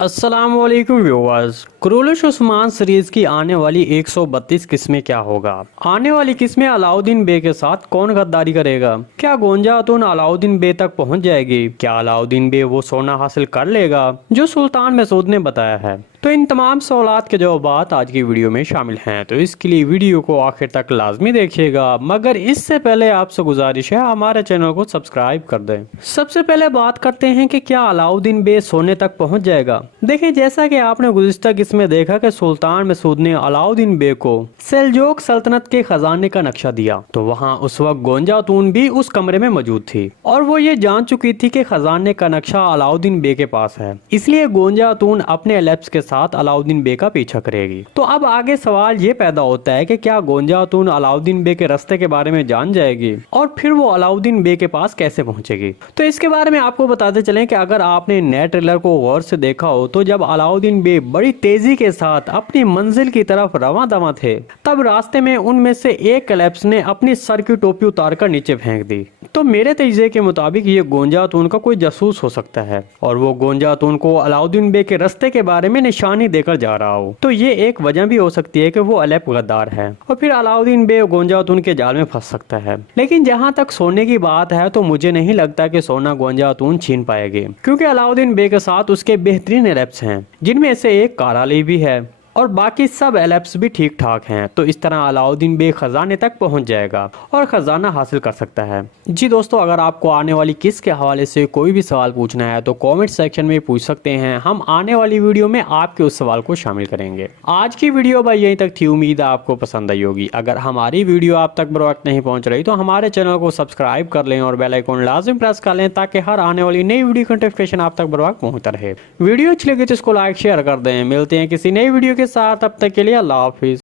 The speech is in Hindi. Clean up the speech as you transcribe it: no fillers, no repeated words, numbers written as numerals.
अस्सलामुअलैकुम व्यूअर्स। कुरैश उस्मान सीरीज की आने वाली 132 किस्में क्या होगा। आने वाली किस्में अलाउद्दीन बे के साथ कौन गद्दारी करेगा। क्या गोंजा खातून अलाउद्दीन बे तक पहुंच जाएगी। क्या अलाउद्दीन बे वो सोना हासिल कर लेगा जो सुल्तान मसूद ने बताया है। तो इन तमाम सवालात के जवाब आज की वीडियो में शामिल हैं, तो इसके लिए वीडियो को आखिर तक लाजमी देखिएगा। मगर इससे पहले आपसे गुजारिश है हमारे चैनल को सब्सक्राइब कर दें। सबसे पहले बात करते हैं कि क्या अलाउद्दीन बे सोने तक पहुंच जाएगा। देखिए, जैसा कि आपने गुज़िश्ता किस्में देखा कि सुल्तान मसूद ने अलाउद्दीन बे को सेल्जोक सल्तनत के खजाने का नक्शा दिया, तो वहाँ उस वक्त गोंजा खातून भी उस कमरे में मौजूद थी और वो ये जान चुकी थी कि खजाने का नक्शा अलाउद्दीन बे के पास है। इसलिए गोंजा खातून अपने एलेप्स के साथ अलाउद्दीन बे का पीछा करेगी। तो अब आगे सवाल ये पैदा होता है कि क्या गोंजा खातून अलाउद्दीन बे के रास्ते के बारे में जान जाएगी और फिर वो अलाउद्दीन बे के पास कैसे पहुंचेगी। तो इसके बारे में आपको बताते चलें कि अगर आपने नए ट्रेलर को गौर से देखा हो तो जब अलाउद्दीन बे बड़ी तेजी के साथ अपनी मंजिल की तरफ रवां दवा थे, तब रास्ते में उनमें से एक कलेप्स ने अपनी सर की टोपी उतार कर नीचे फेंक दी। तो मेरे तजज़िये के मुताबिक ये गोंजा खातून का कोई जासूस हो सकता है और वो गोंजा खातून को अलाउद्दीन बे के रास्ते के बारे में निशानी देकर जा रहा हो। तो ये एक वजह भी हो सकती है कि वो अलेप गद्दार है और फिर अलाउद्दीन बे गोंजा खातून के जाल में फंस सकता है। लेकिन जहाँ तक सोने की बात है तो मुझे नहीं लगता कि सोना गोंजा खातून छीन पाएगी, क्योंकि अलाउद्दीन बे के साथ उसके बेहतरीन एलेप्स हैं, जिनमें से एक काराली भी है और बाकी सब एलेप्स भी ठीक ठाक हैं। तो इस तरह अलाउद्दीन बे खजाने तक पहुंच जाएगा और खजाना हासिल कर सकता है। जी दोस्तों, अगर आपको आने वाली किस के हवाले से कोई भी सवाल पूछना है तो कमेंट सेक्शन में पूछ सकते हैं। हम आने वाली वीडियो में आपके उस सवाल को शामिल करेंगे। आज की वीडियो भाई यहीं तक थी, उम्मीद है आपको पसंद आई होगी। अगर हमारी वीडियो आप तक बर वक्त नहीं पहुंच रही तो हमारे चैनल को सब्सक्राइब कर लें और बेल आइकन लाजिम प्रेस कर लें, ताकि हर आने वाली नई वीडियो की नोटिफिकेशन आप तक बर वक्त पहुंचता रहे। वीडियो अच्छी लगी तो इसको लाइक शेयर कर दें। मिलते हैं किसी नई वीडियो के साथ, तब तक के लिए अल्लाह हाफिज।